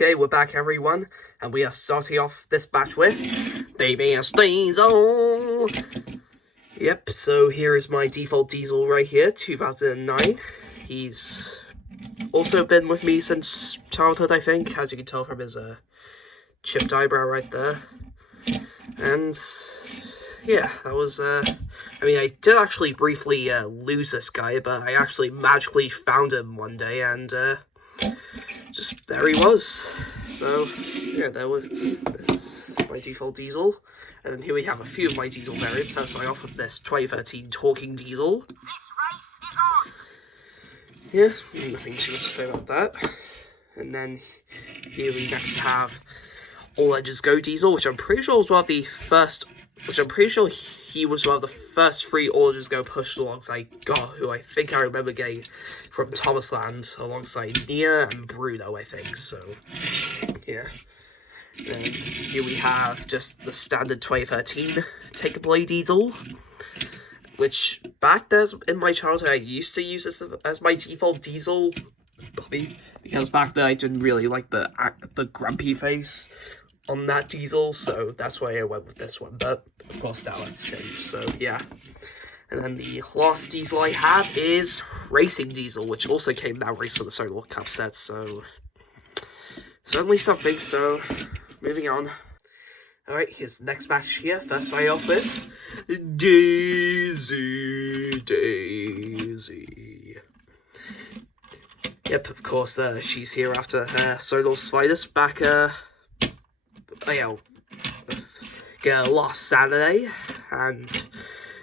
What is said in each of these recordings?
Okay, we're back everyone, and we are starting off this batch with diecast Diesel. Yep, so here is my default Diesel right here, 2009. He's also been with me since childhood, I think, as you can tell from his chipped eyebrow right there. And yeah, that was, I mean, I did actually briefly lose this guy, but I actually magically found him one day, and just there he was. So yeah, that's my default Diesel. And then here we have a few of my Diesel variants. First, I off with this 2013 Talking Diesel. Yeah, nothing too much to say about that. And then here we next have All Edges Go Diesel, which I'm pretty sure was one of the first. He was one of the first 3 All Edges Go push logs I got, who I think I remember getting from Thomasland alongside Nia and Bruno, I think. So yeah. Then here we have just the standard 2013 Take a Play Diesel, which back there in my childhood I used to use this as my default Diesel, because back then I didn't really like the grumpy face on that Diesel, so that's why I went with this one. But of course now it's changed, so yeah. And then the last Diesel I have is Racing Diesel, which also came in that race for the Solo Cup set, so certainly something. So moving on. Alright, here's the next match here. First I off with Daisy. Yep, of course, she's here after her solo Spiders back, last Saturday, and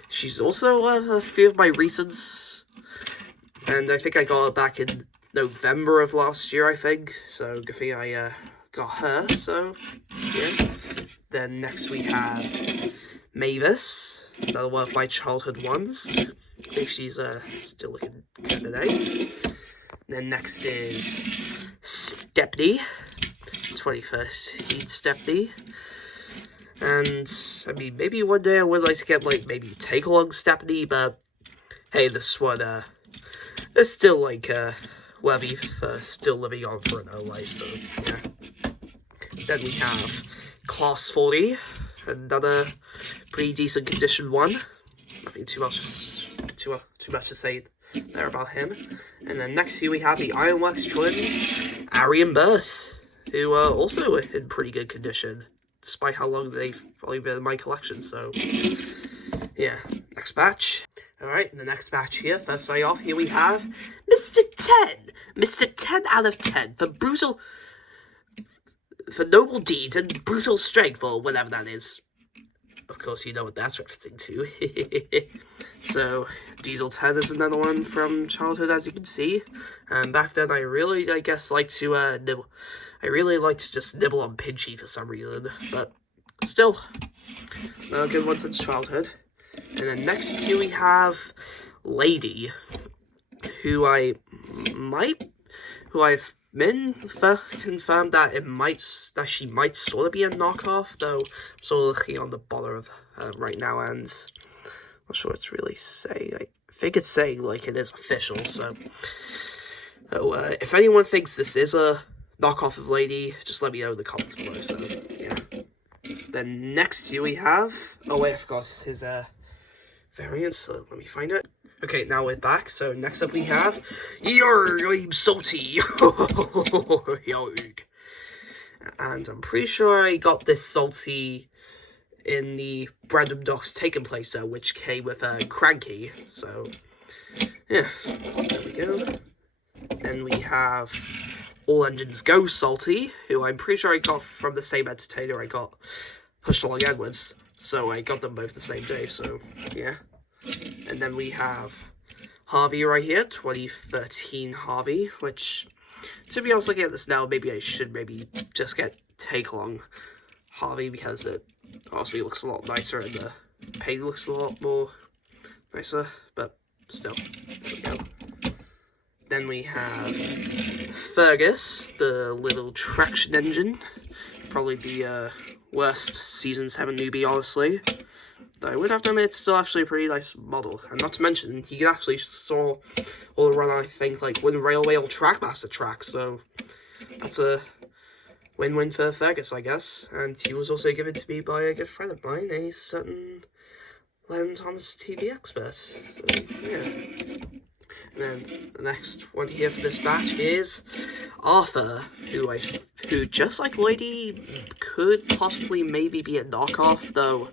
she's also a few of my recents, and I think I got her back in November of last year, I think, so good thing I got her. So yeah. Then next we have Mavis, another one of my childhood ones. I think she's still looking kind of nice. Then next is Stepney, 21st Heat Stepney. And I mean, maybe one day I would like to get like maybe Take Along Stepney, but hey, this one is still like worthy for still living on for another life. So yeah. Then we have Class 40, another pretty decent condition one. Nothing too much to say there about him. And then next here we have the Ironworks twins, Ari and Burst, who are also in pretty good condition, despite how long they've probably been in my collection. So yeah, next batch. Alright, in the next batch here, first starting off, here we have Mr. 10. Mr. 10 out of 10 for noble deeds and brutal strength, or whatever that is. Of course, you know what that's referencing to. So, Diesel 10 is another one from childhood, as you can see. And back then, I really, I guess, like to nibble. I really like to just nibble on Pinchy for some reason, but still, no good one since childhood. And then next here we have Lady, who I've been confirmed that she might sort of be a knockoff, though I'm sort of looking on the bottom of her right now, and I'm not sure what it's really saying. I think it's saying like it is official, so if anyone thinks this is a knockoff of Lady, just let me know in the comments below. So yeah. Then next here we have, oh wait, I forgot his variant, so let me find it. Okay, now we're back. So next up we have I'm Salty. And I'm pretty sure I got this Salty in the Random Docs Taken Place set, which came with Cranky. So yeah, there we go. Then we have All Engines Go Salty, who I'm pretty sure I got from the same entertainer I got Pushed Along Edwards. So I got them both the same day, so yeah. And then we have Harvey right here, 2013 Harvey, which, to be honest, looking at this now, maybe I should just get Take Along Harvey, because it obviously looks a lot nicer and the paint looks a lot more nicer, but still, there we go. Then we have Fergus, the little traction engine, probably the worst Season 7 newbie, honestly. Though I would have to admit, it's still actually a pretty nice model. And not to mention, he actually saw all the run, I think, like, Win Railway or Trackmaster tracks, so that's a win-win for Fergus, I guess. And he was also given to me by a good friend of mine, a certain Len Thomas TV expert. So, yeah. And then the next one here for this batch is Arthur, who just like Lloydie could possibly maybe be a knockoff, though.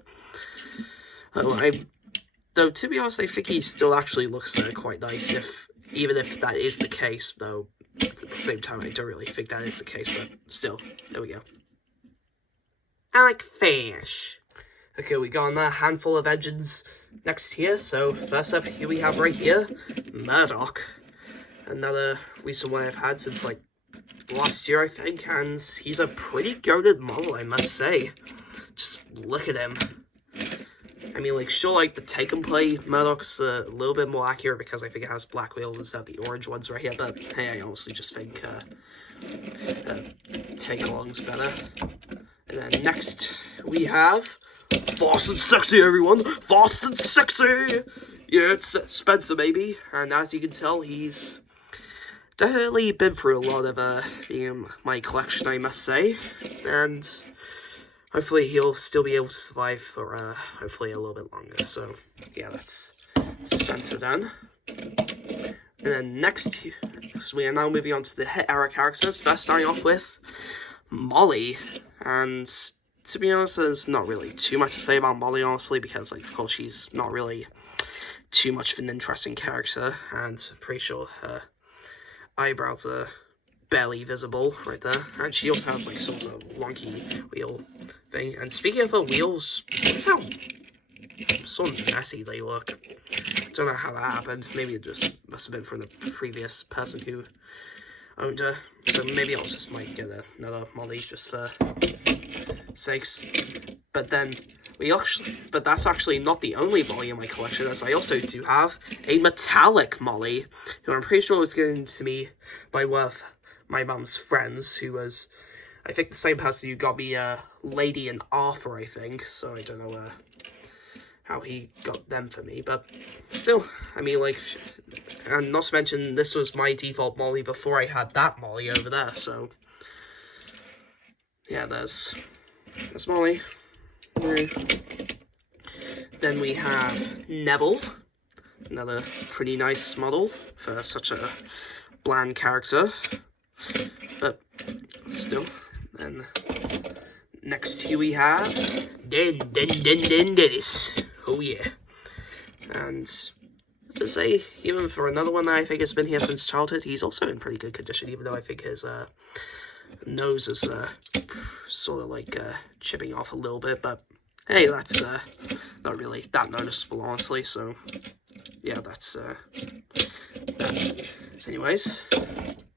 Though to be honest, I think he still actually looks quite nice. Even if that is the case, though. At the same time, I don't really think that is the case, but still, there we go. I like fish. Okay, we got a handful of engines next here. So first up, here we have right here, Murdoch. Another recent one I've had since like last year, I think, and he's a pretty goated model, I must say. Just look at him. I mean, like, sure, like, the take and play Murdoch's a little bit more accurate because I think it has black wheels instead of the orange ones right here, but hey, I honestly just think take along's better. And then next we have Fast and Sexy, everyone! Fast and Sexy! Yeah, it's Spencer, maybe, and as you can tell, he's definitely been through a lot of being in my collection, I must say, and hopefully he'll still be able to survive for, hopefully a little bit longer. So, yeah, that's Spencer done. And then next we are now moving on to the hit era characters. First, starting off with Molly. And to be honest, there's not really too much to say about Molly, honestly, because, like, of course, she's not really too much of an interesting character. And I'm pretty sure her eyebrows are barely visible right there, and she also has like sort of a wonky wheel thing. And speaking of her wheels, look how sort of messy they look. Don't know how that happened. Maybe it just must have been from the previous person who owned her. So maybe I'll just might get another Molly just for sakes. But then but that's actually not the only Molly in my collection, as I also do have a metallic Molly, who I'm pretty sure was given to me by one of my mum's friends, who was, I think, the same person who got me Lady and Arthur, I think. So I don't know how he got them for me, but still, I mean, like, and not to mention, this was my default Molly before I had that Molly over there, so yeah, there's Molly. Then we have Neville, another pretty nice model for such a bland character, but still. Then next here we have Dennis. Oh yeah. And to say, even for another one that I think has been here since childhood, he's also in pretty good condition, even though I think his nose is sort of like chipping off a little bit, but hey, that's not really that noticeable, honestly. So yeah, that's that. Anyways,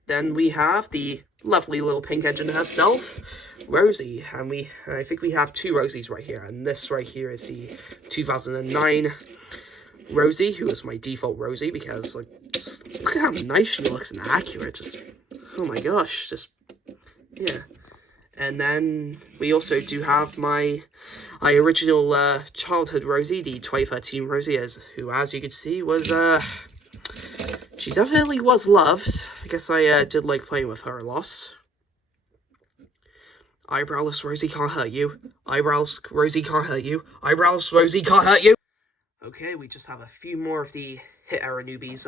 then we have the lovely little pink engine herself, Rosie, and I think we have two Rosies right here, and this right here is the 2009 Rosie, who is my default Rosie, because, like, just look at how nice she looks and accurate. Just, oh my gosh, just, yeah. And then we also do have my original childhood Rosie, the 2013 Rosie, who, as you can see, was, she definitely was loved. I guess I did like playing with her a lot. Eyebrowless Rosie can't hurt you. Eyebrows Rosie can't hurt you. Eyebrows Rosie can't hurt you. Okay, we just have a few more of the hit era newbies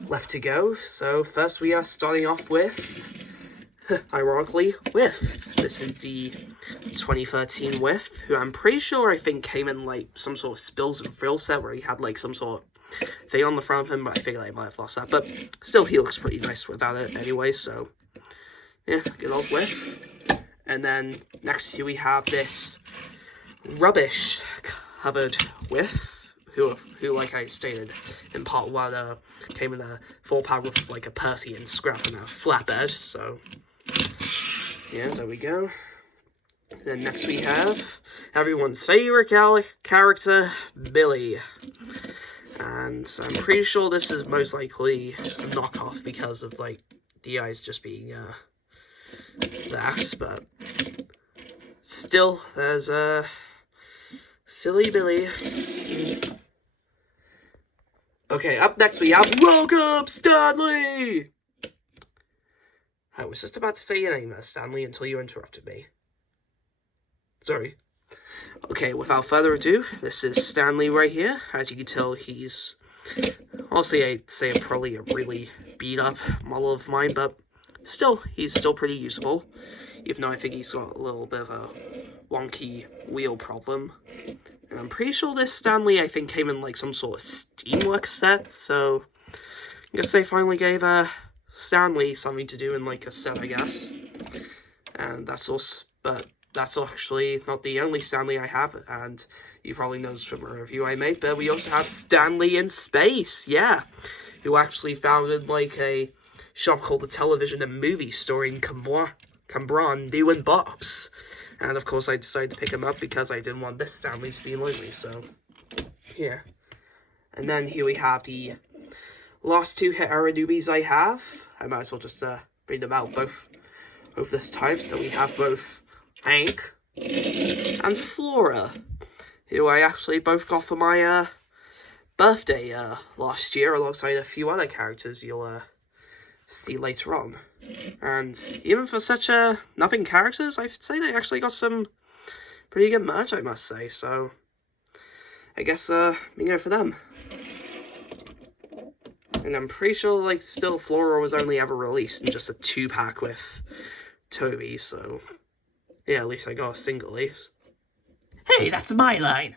left to go. So first we are starting off with, ironically, Whiff. This is the 2013 Whiff, who I'm pretty sure I think came in like some sort of Spills and Frill set where he had like some sort of thing on the front of him, but I figured I might have lost that. But still, he looks pretty nice without it anyway, so yeah, good old Whiff. And then next here we have this rubbish covered Whiff, who like I stated in part 1, came in a 4-pack with like a Percy and Scrap and a flatbed, so yeah, there we go. Then next we have everyone's favorite character, Billy. And I'm pretty sure this is most likely a knockoff because of, like, the eyes just being, that, but still, there's, Silly Billy. Okay, up next we have Welcome, Stanley! I was just about to say your name, Stanley, until you interrupted me. Sorry. Okay, without further ado, this is Stanley right here. As you can tell, he's... honestly, I'd say probably a really beat-up model of mine, but still, he's still pretty usable. Even though I think he's got a little bit of a wonky wheel problem. And I'm pretty sure this Stanley, I think, came in like some sort of Steamworks set, so I guess they finally gave Stanley something to do in like a set, I guess. And that's also, but that's actually not the only Stanley I have, and you probably noticed from a review I made, but we also have Stanley in Space, yeah, who actually founded like a shop called the Television and Movie Store in Cambron, new in box. And of course I decided to pick him up because I didn't want this Stanley to be lonely, so yeah. And then here we have the last two Hit Era newbies I have. I might as well just bring them out both this time. So we have both Hank and Flora, who I actually both got for my birthday last year, alongside a few other characters you'll see later on. And even for such nothing characters, I'd say they actually got some pretty good merch, I must say. So I guess we go for them. And I'm pretty sure like still Flora was only ever released in just a 2-pack with Toby, so yeah, at least I got a single ace. Hey, that's my line.